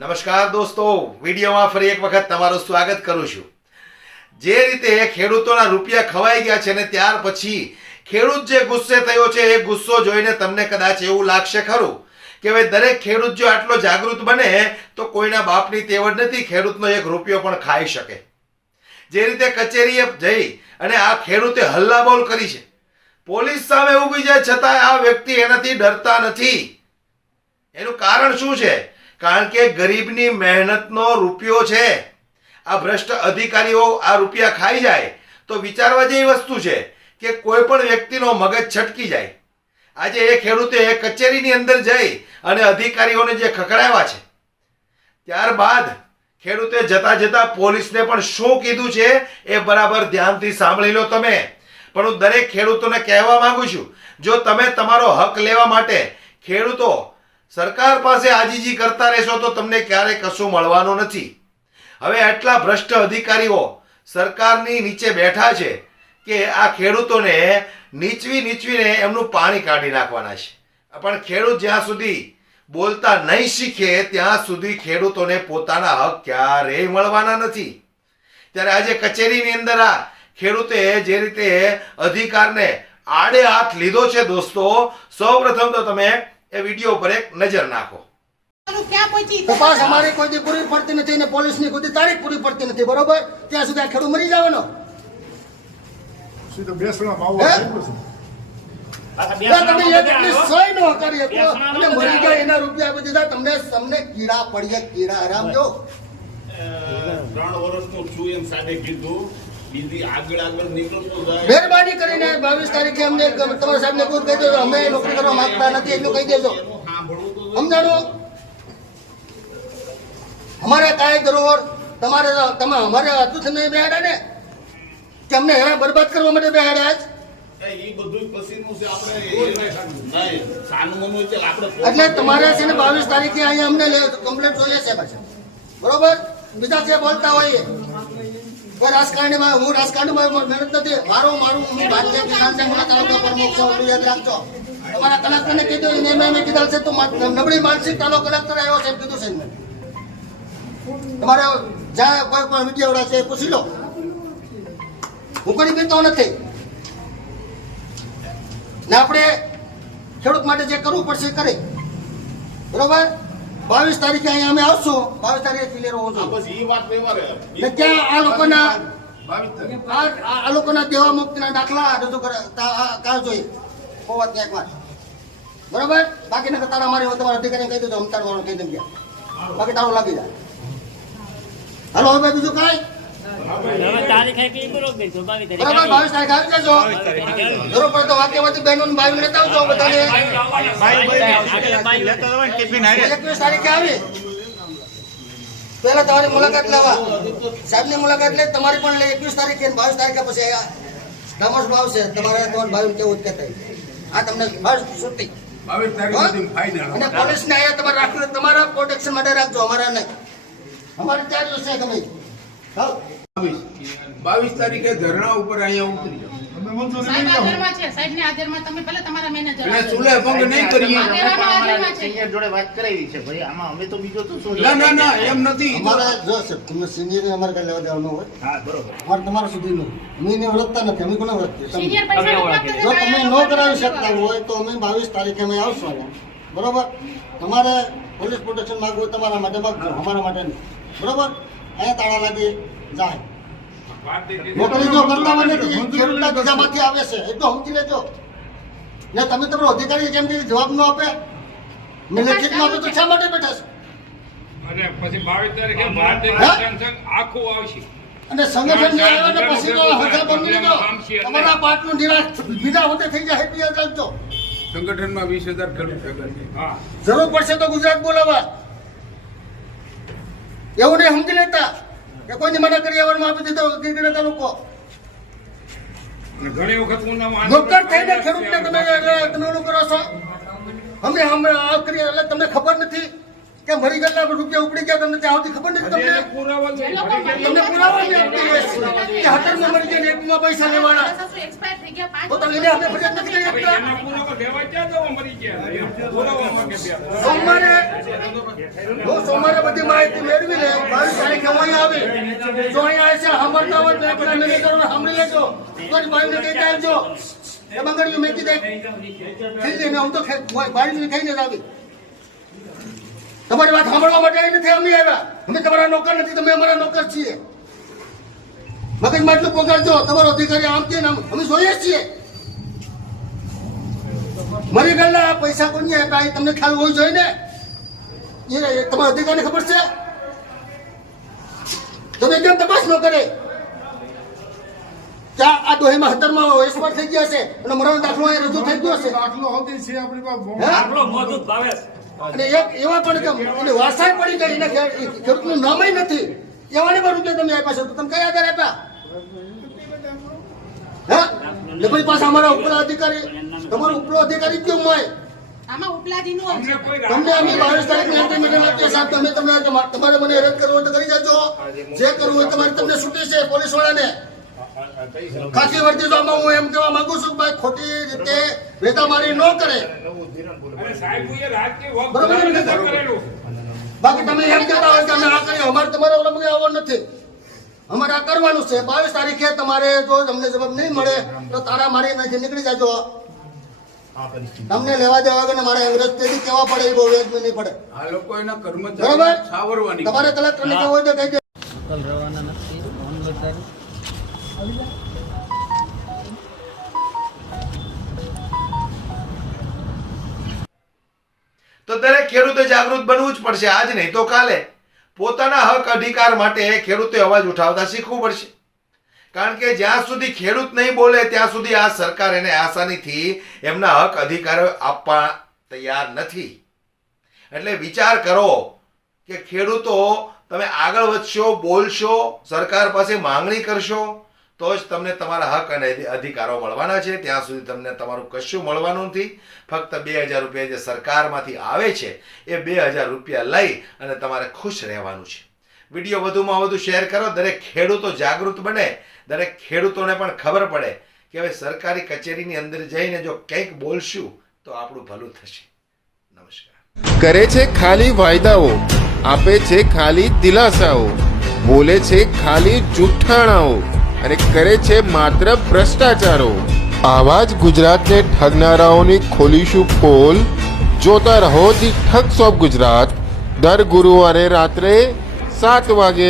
નમસ્કાર દોસ્તો, વિડીયોમાં ફરી એક વખત તમારું સ્વાગત કરું છું। જે રીતે ખેડૂતોના રૂપિયા ખવાઈ ગયા છે ને ત્યાર પછી ખેડૂત જે ગુસ્સે થયો છે એ ગુસ્સો જોઈને તમને કદાચ એવું લાગશે ખરું કે હવે દરેક ખેડૂત જો આટલો જાગૃત બને તો કોઈના બાપની તેવડ નથી, ખેડૂતનો એક રૂપિયો પણ ખાઈ શકે। જે રીતે કચેરીએ જઈ અને આ ખેડૂતે હલ્લાબોલ કરી છે, પોલીસ સામે ઊભી છે, છતાં આ વ્યક્તિ એનાથી ડરતા નથી। એનું કારણ શું છે? કારણ કે ગરીબની મહેનતનો રૂપિયો છે। આ ભ્રષ્ટ અધિકારીઓ આ રૂપિયા ખાઈ જાય તો વિચારવા જેવી વસ્તુ છે કે કોઈ પણ વ્યક્તિનો મગજ છટકી જાય। આજે એ ખેડૂતે કચેરીની અંદર જઈ અને અધિકારીઓને જે ખખડાવ્યા છે, ત્યારબાદ ખેડૂતે જતા જતા પોલીસને પણ શું કીધું છે એ બરાબર ધ્યાનથી સાંભળી લો તમે। પણ હું દરેક ખેડૂતોને કહેવા માંગુ છું, જો તમે તમારો હક લેવા માટે ખેડૂતો સરકાર પાસે આજીજી કરતા રહેશો તો તમને ક્યારેય કશું મળવાનું નથી। હવે આટલા ભ્રષ્ટ અધિકારીઓ સરકારની નીચે બેઠા છે કે આ ખેડૂતોને નીચવીને એમનું પાણી કાઢી નાખવાના છે। પણ ખેડૂત જ્યાં સુધી બોલતા નહીં શીખે ત્યાં સુધી ખેડૂતોને પોતાના હક ક્યારેય મળવાના નથી। ત્યારે આજે કચેરીની અંદર આ ખેડૂતે જે રીતે અધિકારને આડે હાથ લીધો છે દોસ્તો, સૌપ્રથમ તો તમે એ વિડિયો પર એક નજર નાખો। તપાસ અમારી કોઈ દી પૂરી પડતી નથી ને પોલીસની કોઈ દી તારીખ પૂરી પડતી નથી, બરોબર? ત્યાં સુધી આ ખેડૂત મરી જવાનો। સીધો બેસવામાં આવો તમે એટલી સહી ન કરી શકો અને મરી ગયા એના રૂપિયા આપી દીધા। તમને કીડા પડીએ, કીડા આરામ જો 3 વર્ષનું છું એમ સાડે કીધું, બીજી આગળ નીકળતો જાય। મહેરબાની કરીને 22 તારીખે અમને તમારા સાહેબને કોઈ કહી દેજો, અમે નોકરી કરવા માંગતા નથી એટલું કહી દેજો। સમજાણો? અમારે કાંઈ ધરોહર તમે અમારે હતું છે નહીં બેહાડ્યા ને કે અમને હેરા બરબાદ કરવા માટે બેહાડ્યા જ? એ બધું પછીનું છે, આપણે સાનમનું છે આપણે। એટલે તમારે છે ને 22 તારીખે અહીંયા અમને કમ્પ્લેન્ટ જોઈએ છે પાછા, બરોબર? બીજા જે બોલતા હોઈએ કોઈ રાજકારણીમાં, હું રાજકારણીમાં મહેનત નથી, મારું હું ભારતીય કિસાન સંઘના તાલુકા પ્રમુખ છું, એટલું યાદ રાખજો। તમારા કલેક્ટરને કીધું એને મેં કીધા છે તો નબળી માનસિકતાનો કલેક્ટર આવ્યો છે એમ કીધું છે મેં। તમારે જ્યાં કોઈ પણ મીડિયા છે પૂછી લો, હું કોઈ પીતો નથી ને આપણે ખેડૂત માટે જે કરવું પડશે એ કરે, બરોબર? 22 તારીખે અહીંયા અમે આવશું, 22 તારીખે ક્લિયર હોવું જોઈએ। બસ એ વાત વ્યવહારે ને ત્યાં આ લોકોના દેવા મુક્તિના દાખલા રજૂ કરવા જોઈએ હોવા ત્યાં એકવાર, બરોબર? બાકી નકર તાળા મારી હોય તમારા અધિકારીને કહી દેજો, અમતાડવાનું કહી દેજો, બાકી તાળું લાગી જાય। હાલો હવે બીજું કાંઈ તારીખ આપી બરોબર છે, 22 બરોબર? 22 તારીખે આવી જજો, જરૂર પડે તો વાક્યવતી બહેનો ને ભાઈઓને લેતા આવજો બધાને। 21 તારીખે આવી પહેલા તમારી મુલાકાત લેવા, સાહેબની મુલાકાત લે, તમારી પણ લે 21 તારીખે, 22 તારીખે પછી ધમસ ભાવ છે તમારે તમારા ભાઈઓને કેવું જ કહેતા આ તમને બસ છૂટી 22 તારીખે ફાઇનલ। અને પોલીસને અહીંયા તમારે રાખ્યું, તમારા પ્રોટેક્શન માટે રાખજો, અમારા નહીં, અમારે ચાર્જ છે ગમે 22 તારીખે ધરણા ઉપર અહીંયા ઉતરી જાવ। સાહેબ હાજરમાં છે, સાહેબની હાજરમાં તમે ભલે તમારા મેનેજર એટલે સુલે ભંગ નહીં કરીએ। હાજરમાં છે। જોડે વાત કરાવી છે ભાઈ, આમાં અમે તો બીજો તો શું? ના એમ નથી। અમારે જો સાહેબ તમે સિનિયર અમારે કઈ લેવા દેવાનું હોય, હા બરોબર, અમારે તમારા સુધીનું અમે એને ઓળખતા નથી, અમે કોને ઓળખીએ? સિનિયર પૈસા ઉપલબ્ધ જો છે, તમે ન કરાવી શકતા હોય તો અમે 22 તારીખે અમે આવશું અહીંયા, બરોબર? તમારે પોલીસ પ્રોટેક્શન માંગવું હોય તમારા માટે માંગજો, અમારા માટે નહીં, બરોબર? અહીંયા તાળા લાગી જાય, નોકરી જો કરતા હોય નથી ખેડૂતના ગજામાંથી આવે છે એટલું સમજી લેજો ને। તમે તમારો અધિકારી કેમ જવાબ ન આપે, મેં લેખિત ન આપે તો શા માટે બેઠા છે? અને પછી 22 તારીખે ભારતીય કિસાન સંઘ આખું આવશે અને સંગઠન જે આવે ને પછી તો હજા બની લેજો, તમારા પાટનું નિરાશ વિના હોતે થઈ જાય એટલું યાદ રાખજો। સંગઠનમાં 20,000 ખેડૂત ભેગા છે। હા, જરૂર પડશે તો ગુજરાત બોલાવા, એવું નહીં સમજી લેતા કે કોઈની મદદ કરી આવવામાં આપી દીધો ગીરગીરા તાલુકો અને ઘણી વખત હું નોકર થઈને ખેડૂતને તમે ઓલું કરો છો। અમે આ કરીએ એટલે તમને ખબર નથી કે મરી ગયેલા રૂપિયા ઉપડી ગયા, તમને ત્યાં સુધી ખબર નથી? તમને પુરાવા તમને પુરાવા નહીં આપતી કે 17 મરી ગયા ને 1 માં પૈસા લેવાના, એક્સપાયર થઈ ગયા તો તમે એને અમે ફરિયાદ નથી કરી શકતા? એના પુરાવા લેવા ક્યાં જવા મરી ગયા? પુરાવા માંગે બે સોમવારે બધી હું અહીંયા આવી જો અહીંયા છે સાંભળતા હોય તો એકલા મેનેજર સાંભળી લેજો કોઈ ભાઈને કહી આવજો એ બંગડીઓ મેકી દે થઈ દે ને હું તો બાળી ખાઈને જ આવી તમારી વાત સાંભળવા માટે નથી અમે આવ્યા અમે તમારા નોકર નથી તમે અમારા નોકર છીએ મગજમાં એટલું પકડજો તમારો અધિકારી આમ કે અમે જોઈએ છીએ મરી ગયેલા પૈસા કોની આપ્યા એ તમને ખ્યાલ હોવો જોઈએ ને એ તમારા અધિકારીને ખબર છે તમે કેમ તપાસ ન કરે ત્યાં આ ડોહીમાં 17માં એક્સપર્ટ થઈ ગયા છે અને મરણ દાખલો અહીં રજૂ થઈ ગયો છે અને એક એવા પણ કે એને વારસાઈ પડી ગઈ એને ખેડૂતનું નામય નથી એવાને પણ રૂપિયા તમે આપ્યા છે તો તમે કયા આધારે આપ્યા હા ને પછી પાછા અમારા ઉપર અધિકારી તમારો ઉપલો અધિકારી કેમ હોય આમાં ઉપલાદીનું હોય છે. તમને અમે 22 તારીખની અલ્ટિમેટમ આપીએ સાહેબ તમે તમારે મને રદ કરવો હોય તો કરી જાજો જે કરવું હોય તમારે તમને છૂટી છે પોલીસ વાળાને ખાસી વર્તી તો આમાં હું એમ કહેવા માંગુ છું કે ભાઈ ખોટી રીતે વેતામારી ન કરે અને સાહેબોએ રાજકીય વખત બરોબર છે ને? કરેલું. બાકી તમે એમ કહેતા હોય કે અમે આ કરીએ અમારે તમારે ઓલા બધે આવવાનું નથી અમારે આ કરવાનું છે 22 તારીખે તમારે જો તમને જવાબ નહીં મળે તો તારા મારી નથી નીકળી જાજો તમને લેવા દેવા વગર મારે અંગ્રેજ તેથી કેવા પડે એ બહુ વેદમાં નહીં પડે આ લોકો એના બરોબર કર્મચારી સાવરવાની તમારે કલેક્ટરને કહેવું હોય તો કહી દે તો દરેક ખેડૂતે જાગૃત બનવું જ પડશે આજ નહીં તો કાલે પોતાના હક અધિકાર માટે ખેડૂતે અવાજ ઉઠાવતા શીખવું પડશે કારણ કે જ્યાં સુધી ખેડૂત નહીં બોલે ત્યાં સુધી આ સરકાર એને આસાનીથી એમના હક અધિકારો આપવા તૈયાર નથી એટલે વિચાર કરો કે ખેડૂતો તમે આગળ વધશો બોલશો સરકાર પાસે માંગણી કરશો તો જ તમને તમારા હક અને અધિકારો મળવાના છે ત્યાં સુધી તમને તમારું કશું મળવાનું નથી ફક્ત 2000 રૂપિયા જે સરકારમાંથી આવે છે એ 2000 રૂપિયા લઈ અને તમારે ખુશ રહેવાનું છે વિડીયો વધુમાં વધુ શેર કરો દરેક ખેડૂતો જાગૃત બને દરેક ખેડૂતોને પણ ખબર પડે કે હવે સરકારી કચેરીની અંદર જઈને જો કંઈક બોલશું તો આપણું ભલું થશે નમસ્કાર કરે છે ખાલી વાયદાઓ આપે છે ખાલી દિલાસાઓ બોલે છે ખાલી જૂઠાણાઓ અને કરે છે માત્ર ભ્રષ્ટાચારો આવા જ ગુજરાતને ઠગનારાઓની ખોલીશું પોલ જોતા રહો ધી ઠગ્સ ઓફ ગુજરાત દર ગુરુવારે રાત્રે 7 વાગે